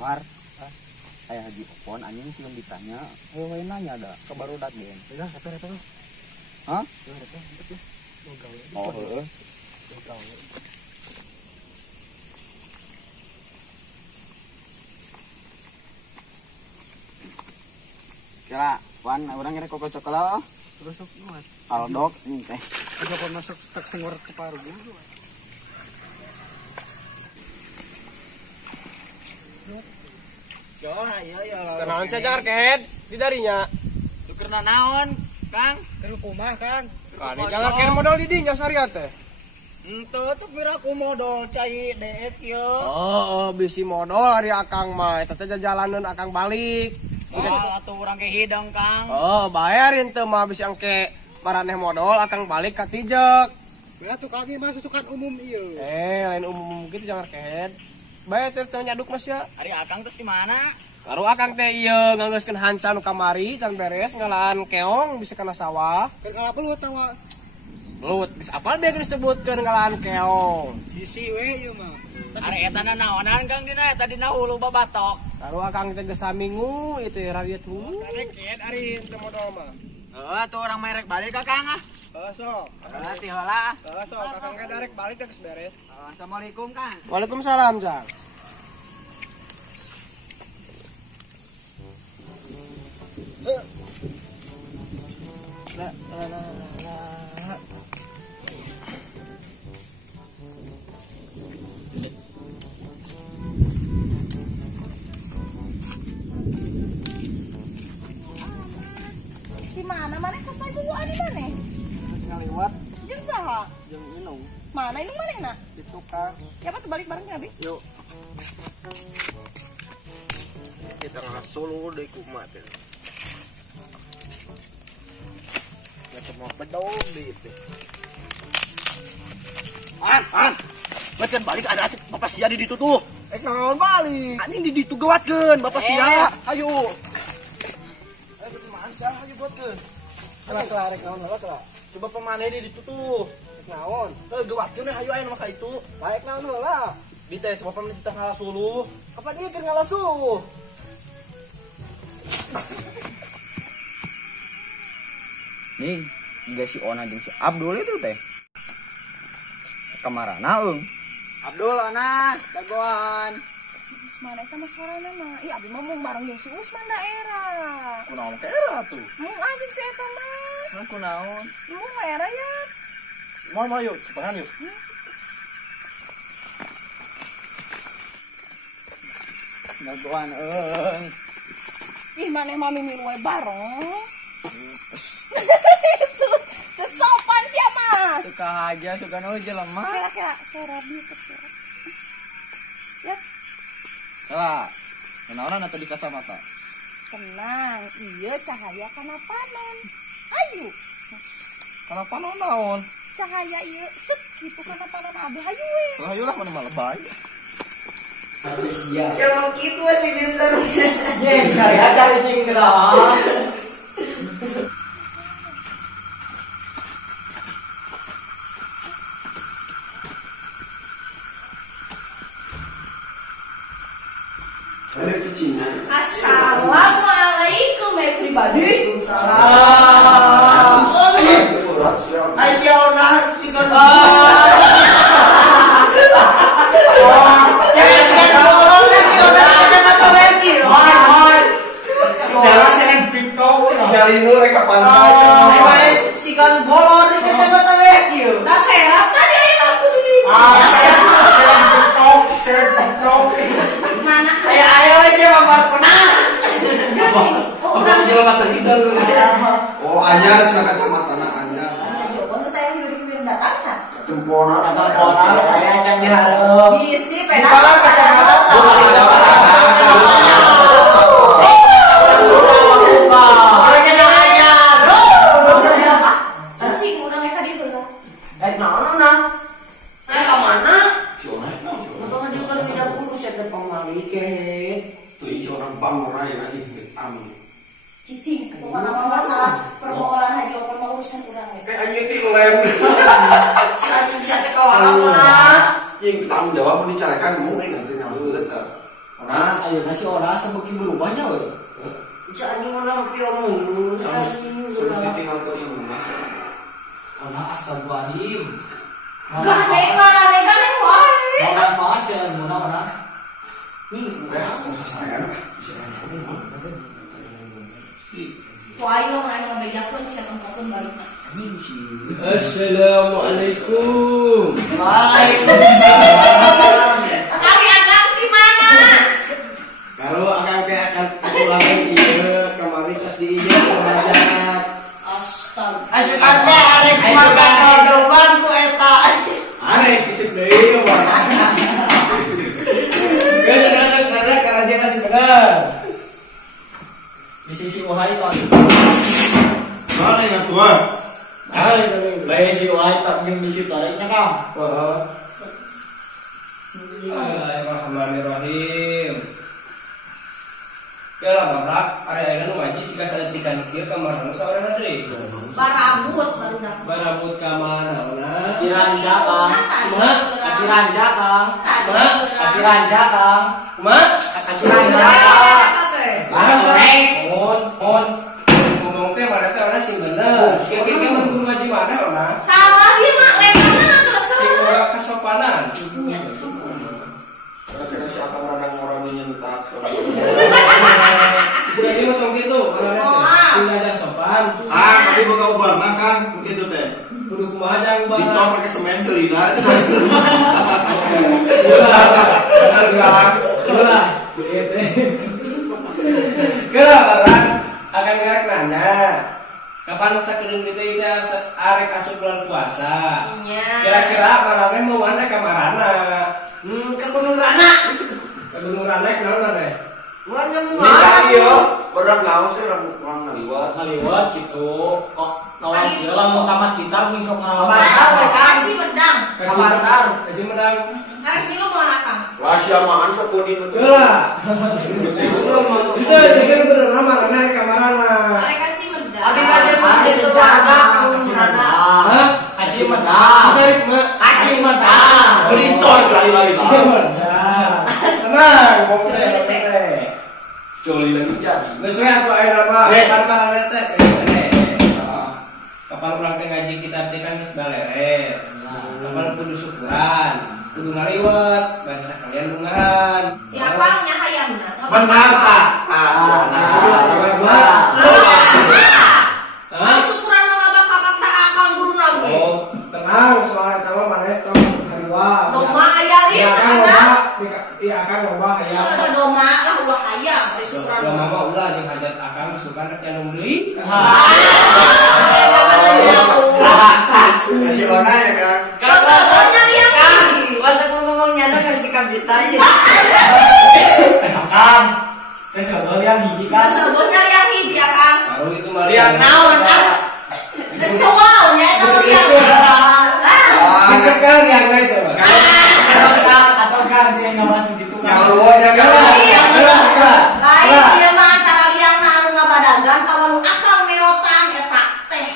kamar. Kayak Haji Opon anjing sih yang ditanya. Ayo nanya ada ke barudak gen. Udah, rata-rata tuh. Hah? Rata-rata untuk ya. Oh, heeh. Kira, wan urang ngira koko coklat. Terus sok muat. Aldok ini teh. Udah pun masuk stek singor ke paru dulu. Yo, ayo yo. Kenaon saja arket di darinya. Tukerna naon, Kang? Kan kumah, Kang. Kali jangan arket modal di dinya sariat teh. Ente tuh kira aku modal cai DF yo. Oh, bisi modal hari akang mah eta teh jalaneun akang balik. Oh, atuh urang ke hidang, Kang. Oh, bayarin teh mah bisi angke maraneh modal akang balik ka tijek. Ya tuh kaki mah susukan umum ieu. Lain umum gitu jangan arket. Bayar teh nyaduk Mas ya. Ari akang terus di mana? Karo akang teh ieu nganggeuskeun hanca nu kamari can beres ngalaan keong bisa kana sawah. Kan kalau apa lu tawa? Lut, geus apal dia disebutkeun ngalaan keong. Bisi we ieu mah. Ari eta naonan Kang dina eta dina hulu babatok. Karo akang teh geus saminggu itu rariet hulu. Areket ari teu modal mah. Heeh, tuh orang merek balik ka Kang ah. Sok. Hati heula. Sok akang teh darek balik teh geus beres. Assalamualaikum Kang. Waalaikumsalam, Jang. Di mana mana kasai dulu ada mana? Geus ngaliwat Jeung saha? jeung minum. Mana ini mana? Itu Kang. Ya tuh balik bareng Abi? Yuk. Kita ngasulu deh kumat teh. Ya cuma bedog deh teh. An. Bacan balik ada acik Bapak Sia di ditu tuh. Naon balik? Anjing di ditu gawatkeun Bapak Sia. Ayo. Ayo ke mana sih? Ayo buatkeun. Kelah rek naon lah. Coba pemane di ditu tuh. Rek naon? Gawatkeun hayu aya maka itu. Baik naon heula. Di teh coba pemane kita ngalah suluh. Apa dia keur ngalah suluh? Nih, enggak si Ona jeung si Abdul itu teh. Kamarana eung. Abdul Ona, dagoan. Si Usman eta mah suarana mah. Ih, abi mah mung bareng jeung si Usman daerah. Kunaon ke era tuh? Mung anjing si eta mah. Kan kunaon? Mung era ya. Mau yuk, cepetan yuk. Dagoan eung. Ih, maneh mah mimi we bareng. Itu sesopan siapa? Suka aja suka nu jelema. Kira-kira suara dia kecil. Ya, Lah, kenaonan atuh di kacamata. tenang. Iya cahaya kana panon. Ayo. Kenapa naon? Cahaya ieu set gitu kana panon abi hayu we. Hayu lah mana malebay. Emang gitu sih di serunya. Yang saya cari cingkrang. Assalamualaikum everybody. Salam. Asyona sikon. Jalinu rek ka pantai. Sikan bolor di kacamata wekil. Nah serap tadi ayo aku di mana? Ayo sih mamar pernah. Orang Jawa mata kita lu. Oh, anyar cenah kacamatana anyar. Jawaban saya hidup datang can. Tempona. Saya can diharap. Isi pedas. Anjing urang eta di heula. Nah. Kemana? Untung aja kan tidak urus ya pemalik Tuh ijo orang bangurai anjing amin. Cicing, bukan apa masalah permohonan haji open mau urusan urang we. Kayak anjing di lem. si anjing siate kawalan mana? Yang tanggung jawab mau dicarikan mungkin nanti nyampeun ka. Nah, Ayo nasi orang sebeki berubahnya we. Jadi orang piomong suruh ditinggal ke rumah. Ona astagfirullahaladzim. Gandeng wae. Makan makan sih mana. Nih, Usah saya. Wah, lo nggak ngebejakeun sia tempokeun balikna. Assalamualaikum. Waalaikumsalam. Kali akang di mana? Kalau akang teh akan aku lagi ieu kamari tos di ieu ngajak. Astaga. Asukan teh arek makan dodoman ku eta. Arek isip deui lo Bang. Gara-gara karena dia kasih benar. Di sisi wahai Pak. Mana yang tua? Bae si wahai tak jeung bisi tareknya Kang. Bismillahirrahmanirrahim. Ya lah babrak, area nu ngaji siga saeutik kieu kamar nu saurana deui. Barabut barudak. Barabut ka mana? Ciranja Kang. Kumaha? Ciranja Kang. Kumaha? Ciranja Kang. Kumaha? Ciranja Kang. Mon. Ngomong teh mana teh orang sing bener. Kieu mah guru ngaji mana orang? Salah dia mah lekana terus. Sing ora kasopanan. Kira si akan radang orang ini nyentak. Sudah dia tong kitu, mana sing ngajar sopan. Tapi boga ubarna kan, mungkin itu teh. Kudu kumaha jang Bang? Dicor pakai semen celina. Ulah. Geura barang akan ngarek nanya. Kapan sakedeung dieu teh arek asup bulan puasa? Nya. Kira-kira marane mau mana ka marana? Ke Gunung Rana. Ke Gunung Ranek naon teh? Nikah ieu, berat naon sih orang ngaliwat. Ngaliwat gitu. Kok kawas ieu lamun tamat kita ming sok ngalaman. Kaji medang. Kamartar. Kaji medang. Karek dulu mau akang. Rahasia mahan sepudi nu teh. Geura. Bisa dikeun bener marane ka marana. Karek kaji medang. Abi kaji dijaga ka Gunung Rana. Hah? Kaji medang. Tarik mah. Kaji medang. Dicor lari-lari. Tenang, bos teh. Coli lagi jadi. Geus we atuh aya nama kantor teh. Kapan urang teh ngaji kitab teh kan geus baleres. Kapan kudu syukuran, kudu ngaliwat, bari sakalian lungahan. Ya pangnya hayangna. Benar tak? Syukuran mah bakal kakak akang guru nage. Oh, tenang, soal eta mah maneh tong hariwah. Doma aya lieu kana. Iya akang loba hayang. Ada doma lah ulah hayang dari syukuran. Lama mah ulah jeung hajat akang sukan rek nyanung deui. Kasih warna ya kan? Soalnya lihat Masa ngomong nyana kan si kabita aja. Akang. Terus kalau yang hiji kan. sebutnya lihat hiji akang. Baru itu mah Lihat naon ah. Secowalnya itu lihat. Geus kan yang lain tuh. Atas kan dia ngawas begitu kan. Ngaluanya kan? Lain dia mah antara liang anu ngabadagan kawan akang meotan eta teh.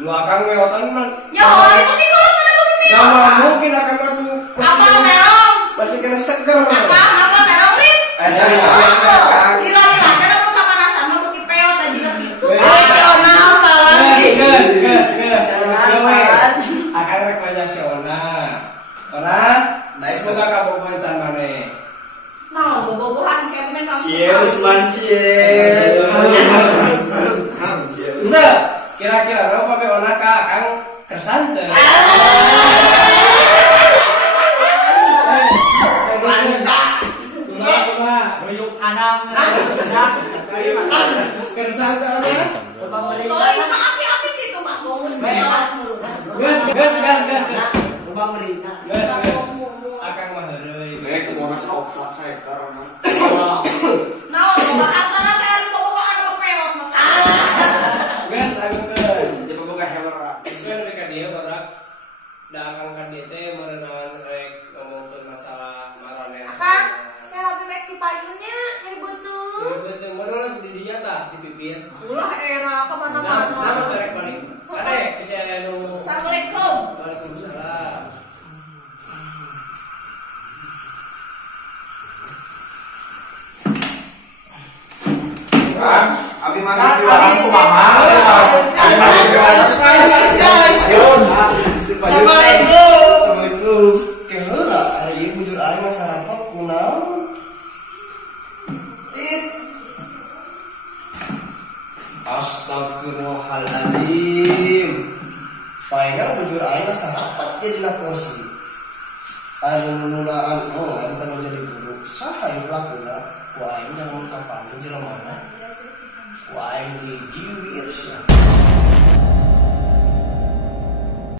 Lu akang meotan mah. Ya itu ti kalau pada begini. Ya mah mungkin akang atuh. Apa terong? Masih kena seger. Apa terong nih? Kan? Lila kada mun kapanasan mah beuki peot tadi gitu. Nasional lagi. Gas. Akang rek ngajak si Ona. Ona, semoga kabogohan can maneh. Nah, bobogohan kemen langsung. Yes, mancie. Sudah, kira-kira lo pakai Ona ka akang kersanten. Ruyuk anam. Kersanten Ona. Tuh, bisa api-api gitu mah bongus beot. Gas. Ubah merina. Gas. Akang mah heureuy. Ke Monas opat saya karena. Nah, bahan tanah kayak bobogohan peot mah. Gas lanjutkeun. Jadi boga helera. Sesuai dengan ka dieu barak. Da akang ka dieu teh meureunaan rek ngomongkeun masalah marane. Akang, ya lebih baik dipayunnya nyari betul. Betul, modalna di dinya tah di pipir. Ulah era kemana-mana. Nama terek balik. Ade, bisa anu. Assalamualaikum. Waalaikumsalam. kan bujur aing asa rapat jadi lakosi. Anu nulaan aing kan jadi guru. Saha yang pelakuna? Ku aing jangan kapan jelema. Ku aing di jiwir sia.